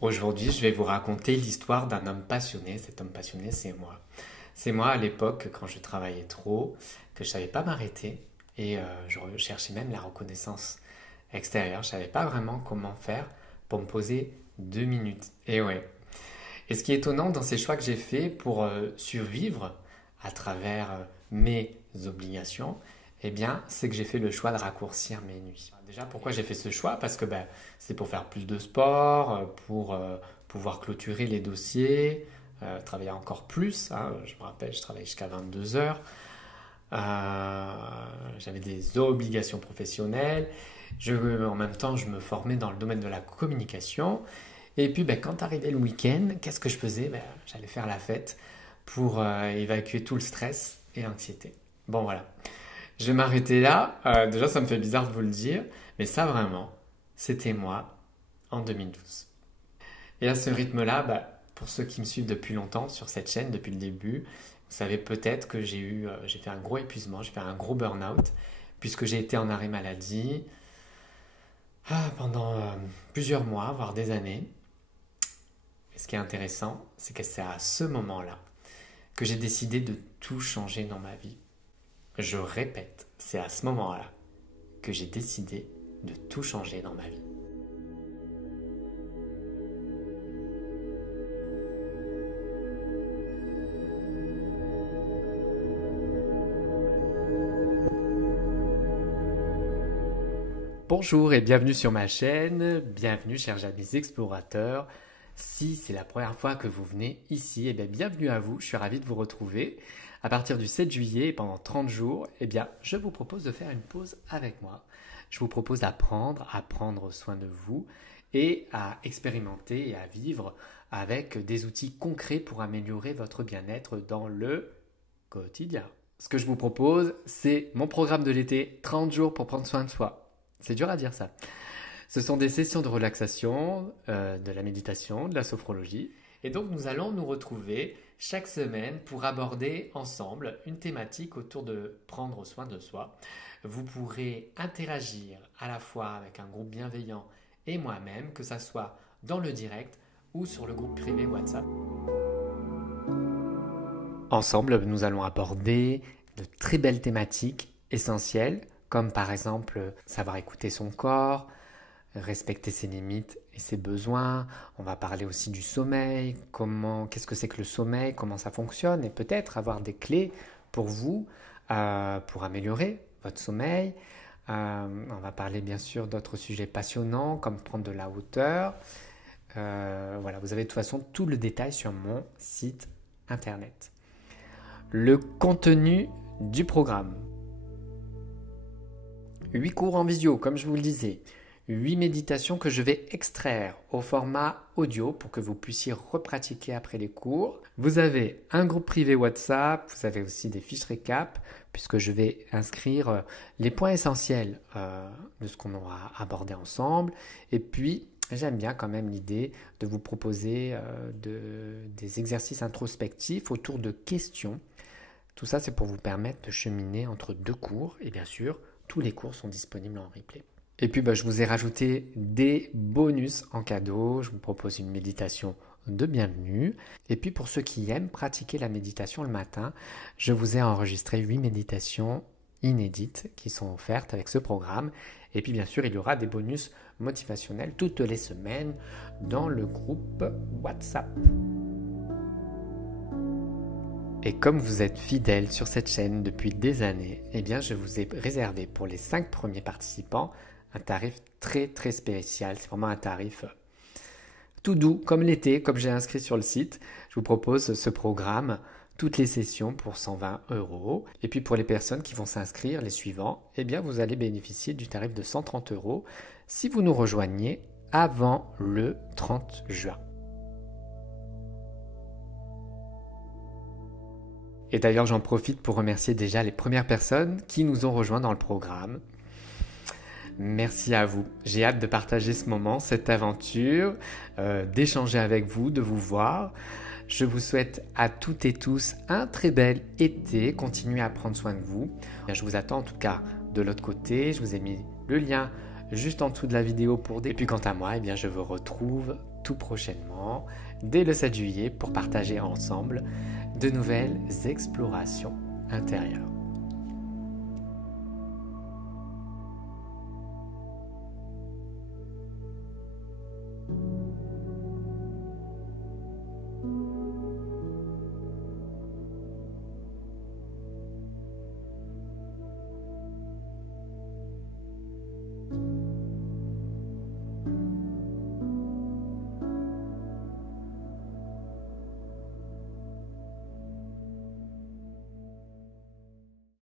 Aujourd'hui, je vais vous raconter l'histoire d'un homme passionné. Cet homme passionné, c'est moi. C'est moi à l'époque, quand je travaillais trop, que je ne savais pas m'arrêter et je cherchais même la reconnaissance extérieure. Je ne savais pas vraiment comment faire pour me poser 2 minutes. Et ouais. Et ce qui est étonnant dans ces choix que j'ai faits pour survivre à travers mes obligations, eh bien, c'est que j'ai fait le choix de raccourcir mes nuits. Déjà, pourquoi j'ai fait ce choix? Parce que c'est pour faire plus de sport, pour pouvoir clôturer les dossiers, travailler encore plus, hein. Je me rappelle, je travaillais jusqu'à 22 heures. J'avais des obligations professionnelles. En même temps, je me formais dans le domaine de la communication. Et puis, quand arrivait le week-end, qu'est-ce que je faisais? J'allais faire la fête pour évacuer tout le stress et l'anxiété. Bon, voilà. Je vais m'arrêter là. Déjà, ça me fait bizarre de vous le dire, mais ça vraiment, c'était moi en 2012. Et à ce rythme-là, pour ceux qui me suivent depuis longtemps sur cette chaîne, depuis le début, vous savez peut-être que j'ai fait un gros épuisement, j'ai fait un gros burn-out, puisque j'ai été en arrêt maladie pendant plusieurs mois, voire des années. Et ce qui est intéressant, c'est que c'est à ce moment-là que j'ai décidé de tout changer dans ma vie. Je répète, c'est à ce moment-là que j'ai décidé de tout changer dans ma vie. Bonjour et bienvenue sur ma chaîne, bienvenue chers amis explorateurs. Si c'est la première fois que vous venez ici, bienvenue à vous, je suis ravi de vous retrouver. À partir du 7 juillet et pendant 30 jours, je vous propose de faire une pause avec moi. Je vous propose d'apprendre à prendre soin de vous et à expérimenter et à vivre avec des outils concrets pour améliorer votre bien-être dans le quotidien. Ce que je vous propose, c'est mon programme de l'été, 30 jours pour prendre soin de soi. C'est dur à dire ça. Ce sont des sessions de relaxation, de la méditation, de la sophrologie. Et donc nous allons nous retrouver chaque semaine pour aborder ensemble une thématique autour de prendre soin de soi. Vous pourrez interagir à la fois avec un groupe bienveillant et moi-même, que ce soit dans le direct ou sur le groupe privé WhatsApp. Ensemble, nous allons aborder de très belles thématiques essentielles, comme par exemple savoir écouter son corps, respecter ses limites et ses besoins. On va parler aussi du sommeil, qu'est-ce que c'est que le sommeil, comment ça fonctionne, et peut-être avoir des clés pour vous pour améliorer votre sommeil. On va parler bien sûr d'autres sujets passionnants comme prendre de la hauteur. Voilà, vous avez de toute façon tout le détail sur mon site internet. Le contenu du programme. 8 cours en visio, comme je vous le disais. 8 méditations que je vais extraire au format audio pour que vous puissiez repratiquer après les cours. Vous avez un groupe privé WhatsApp, vous avez aussi des fiches récap, puisque je vais inscrire les points essentiels de ce qu'on aura abordé ensemble. Et puis, j'aime bien quand même l'idée de vous proposer des exercices introspectifs autour de questions. Tout ça, c'est pour vous permettre de cheminer entre 2 cours. Et bien sûr, tous les cours sont disponibles en replay. Et puis, je vous ai rajouté des bonus en cadeau. Je vous propose une méditation de bienvenue. Et puis, pour ceux qui aiment pratiquer la méditation le matin, je vous ai enregistré 8 méditations inédites qui sont offertes avec ce programme. Et puis, bien sûr, il y aura des bonus motivationnels toutes les semaines dans le groupe WhatsApp. Et comme vous êtes fidèles sur cette chaîne depuis des années, je vous ai réservé pour les 5 premiers participants un tarif très très spécial. C'est vraiment un tarif tout doux, comme l'été, comme j'ai inscrit sur le site. Je vous propose ce programme, toutes les sessions pour 120 €. Et puis pour les personnes qui vont s'inscrire, les suivants, vous allez bénéficier du tarif de 130 € si vous nous rejoignez avant le 30 juin. Et d'ailleurs, j'en profite pour remercier déjà les premières personnes qui nous ont rejoints dans le programme. Merci à vous. J'ai hâte de partager ce moment, cette aventure, d'échanger avec vous, de vous voir. Je vous souhaite à toutes et tous un très bel été. Continuez à prendre soin de vous. Je vous attends en tout cas de l'autre côté. Je vous ai mis le lien juste en dessous de la vidéo pour des... Et puis quant à moi, je vous retrouve tout prochainement, dès le 7 juillet, pour partager ensemble de nouvelles explorations intérieures.